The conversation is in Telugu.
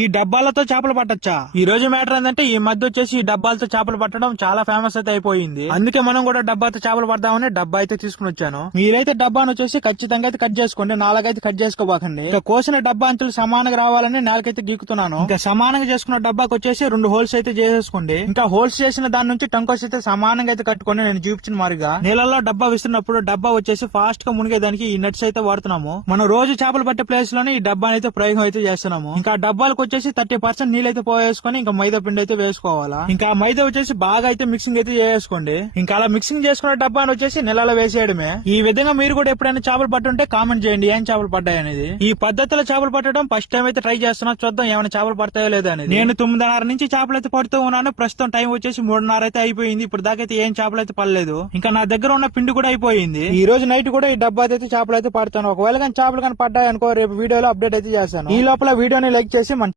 ఈ డబ్బాలతో చేపలు పట్టొచ్చా? ఈ రోజు మ్యాటర్ ఏంటంటే ఈ మధ్య వచ్చేసి ఈ డబ్బాలతో చేపలు పట్టడం చాలా ఫేమస్ అయితే అయిపోయింది. అందుకే మనం కూడా డబ్బాతో చేపలు పడదామని డబ్బా అయితే తీసుకుని వచ్చాను. మీరైతే డబ్బాను వచ్చేసి ఖచ్చితంగా అయితే కట్ చేసుకోండి, నాలుగైతే కట్ చేసుకోబాకండి. ఇంకా కోసిన డబ్బా అంచులు సమానంగా రావాలని నాలుగైతే గీకుతున్నాను. ఇంకా సమానంగా చేసుకున్న డబ్బాకి వచ్చేసి 2 హోల్స్ అయితే చేసేసుకోండి. ఇంకా హోల్స్ చేసిన దాని నుంచి టంకోస్ అయితే సమానంగా అయితే కట్టుకోండి. నేను చూపించిన మారిగా నీళ్ళలో డబ్బా విస్తున్నప్పుడు డబ్బా వచ్చేసి ఫాస్ట్ గా మునిగేదానికి ఈ నెట్స్ అయితే వాడుతున్నాము. మనం రోజు చేపలు పట్టే ప్లేస్ లోనే ఈ డబ్బా అయితే ప్రయోగం అయితే చేస్తున్నాము. ఇంకా డబ్బాలకు వచ్చేసి 30% నీళ్ళైతే పోవేసుకొని ఇంకా మైదా పిండి అయితే వేసుకోవాలా. ఇంకా మైదా వచ్చేసి బాగా అయితే మిక్సింగ్ అయితే చేసుకోండి. ఇంకా అలా మిక్సింగ్ చేసుకున్న డబ్బాను వచ్చేసి నీళ్ళలో వేసేయడమే. ఈ విధంగా మీరు కూడా ఎప్పుడైనా చేపలు పట్టుంటే కామెంట్ చేయండి ఏం చేపలు పడ్డాయి అనేది. ఈ పద్ధతిలో చేపలు పట్టడం ఫస్ట్ టైం అయితే ట్రై చేస్తున్నా, చూద్దాం ఏమైనా చేపలు పడతాయో లేదా అనేది. నేను 9:30 నుంచి చేపలు అయితే పడుతూ ఉన్నాను. ప్రస్తుతం టైం వచ్చేసి 3:30 అయితే అయిపోయింది. ఇప్పుడు దాకా అయితే ఏం చేపలు అయితే పడలేదు. ఇంకా నా దగ్గర ఉన్న పిండి కూడా అయిపోయింది. ఈ రోజు నైట్ కూడా ఈ డబ్బా అయితే చేపలు అయితే పడతాను. ఒకవేళ కానీ చేపలు కానీ పడ్డాయి అనుకో రేపు వీడియోలో అప్డేట్ అయితే చేస్తాను. ఈ లోపల వీడియోని లైక్ చేసి మన